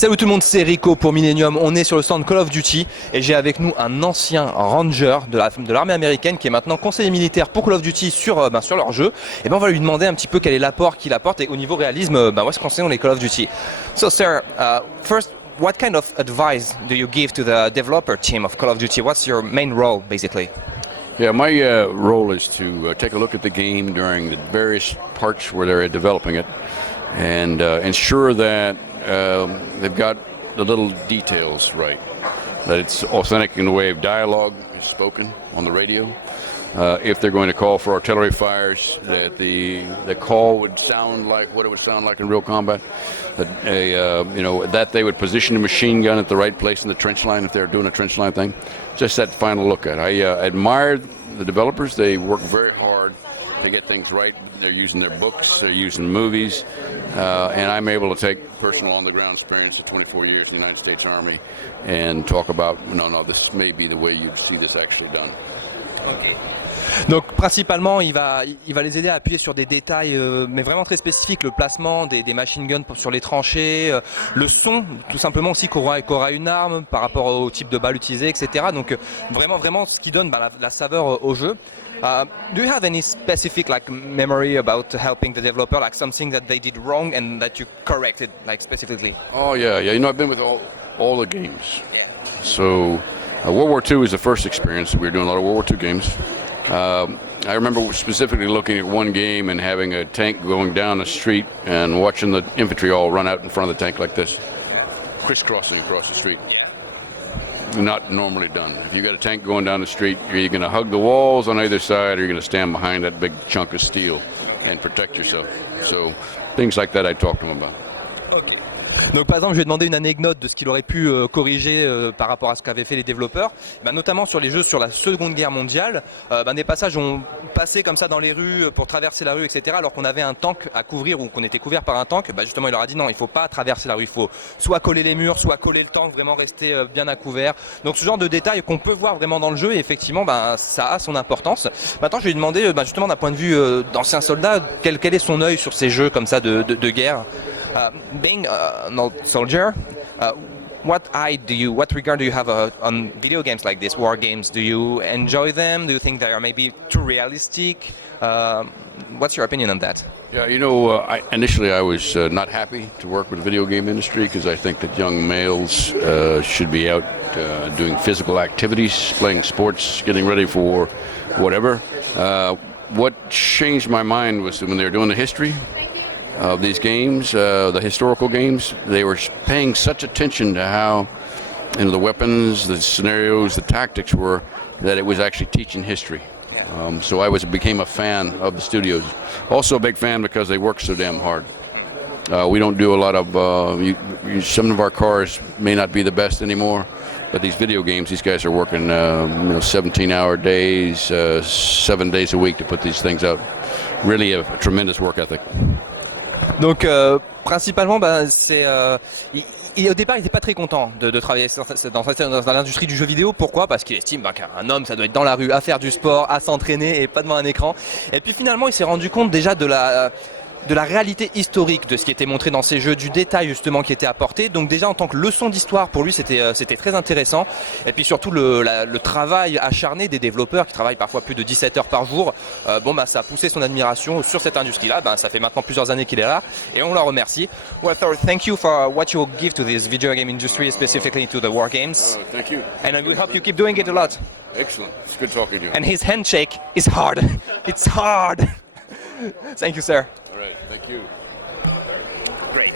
Salut tout le monde, c'est Rico pour Millenium. On est sur le stand Call of Duty et j'ai avec nous un ancien ranger de l'armée américaine qui est maintenant conseiller militaire pour Call of Duty sur leur jeu. Et ben on va lui demander un petit peu quel est l'apport qu'il apporte et au niveau réalisme, où est-ce qu'on sait on les Call of Duty. So sir, first, what kind of advice do you give to the developer team of Call of Duty? What's your main role basically? Yeah, my role is to take a look at the game during the various parts where they're developing it and ensure that they've got the little details right, that it's authentic in the way of dialogue is spoken on the radio. If they're going to call for artillery fires, that the call would sound like what it would sound like in real combat. That they would position a machine gun at the right place in the trench line if they're doing a trench line thing. Just that final look at it. I admire the developers. They work very hard to get things right. They're using their books, they're using movies, and I'm able to take personal on-the-ground experience of 24 years in the United States Army and talk about, no, this may be the way you see this actually done. Okay. Donc principalement il va les aider à appuyer sur des détails mais vraiment très spécifiques, le placement des machine guns sur les tranchées, le son tout simplement aussi qu'aura une arme par rapport au type de balle utilisée, etc. Donc vraiment ce qui donne la saveur au jeu. Do you have any specific memory about helping the developer, like something that they did wrong and that you corrected specifically? Oh yeah, I've been with all the games. Yeah. So World War II is the first experience. We were doing a lot of World War II games. I remember specifically looking at one game and having a tank going down the street and watching the infantry all run out in front of the tank like this, crisscrossing across the street. Not normally done. If you got a tank going down the street, you're going to hug the walls on either side or you're going to stand behind that big chunk of steel and protect yourself. So things like that I talk to them about. Okay. Donc par exemple je lui ai demandé une anecdote de ce qu'il aurait pu corriger par rapport à ce qu'avaient fait les développeurs, notamment sur les jeux sur la Seconde Guerre mondiale, des passages ont passé comme ça dans les rues pour traverser la rue, etc. alors qu'on avait un tank à couvrir ou qu'on était couvert par un tank. Justement il leur a dit non, il ne faut pas traverser la rue, il faut soit coller les murs, soit coller le tank, vraiment rester bien à couvert. Donc ce genre de détails qu'on peut voir vraiment dans le jeu et effectivement ça a son importance. Maintenant je lui ai demandé justement d'un point de vue d'ancien soldat, quel est son œil sur ces jeux comme ça de guerre. Being an old soldier, what regard do you have on video games like this, war games? Do you enjoy them? Do you think they are maybe too realistic? What's your opinion on that? Yeah, initially I was not happy to work with the video game industry because I think that young males should be out doing physical activities, playing sports, getting ready for whatever. What changed my mind was when they were doing the history of these games, the historical games, they were paying such attention to how the weapons, the scenarios, the tactics were, that it was actually teaching history. So I became a fan of the studios. Also a big fan because they work so damn hard. We don't do a lot of, some of our cars may not be the best anymore, but these video games, these guys are working 17-hour days, 7 days a week to put these things out. Really a tremendous work ethic. Donc principalement, au départ, il n'était pas très content de travailler dans l'industrie du jeu vidéo. Pourquoi? Parce qu'il estime qu'un homme, ça doit être dans la rue, à faire du sport, à s'entraîner et pas devant un écran. Et puis finalement, il s'est rendu compte déjà de la réalité historique de ce qui était montré dans ces jeux, du détail justement qui était apporté. Donc déjà en tant que leçon d'histoire pour lui c'était très intéressant. Et puis surtout le travail acharné des développeurs qui travaillent parfois plus de 17 heures par jour, ça a poussé son admiration sur cette industrie-là. Ça fait maintenant plusieurs années qu'il est là et on le remercie. Well, Thor, thank you for what you give to this video game industry, specifically to the war games. Thank you. And we hope you keep doing it a lot. Excellent. It's good talking to you. And his handshake is hard. It's hard. Thank you, sir. All right, thank you. Great.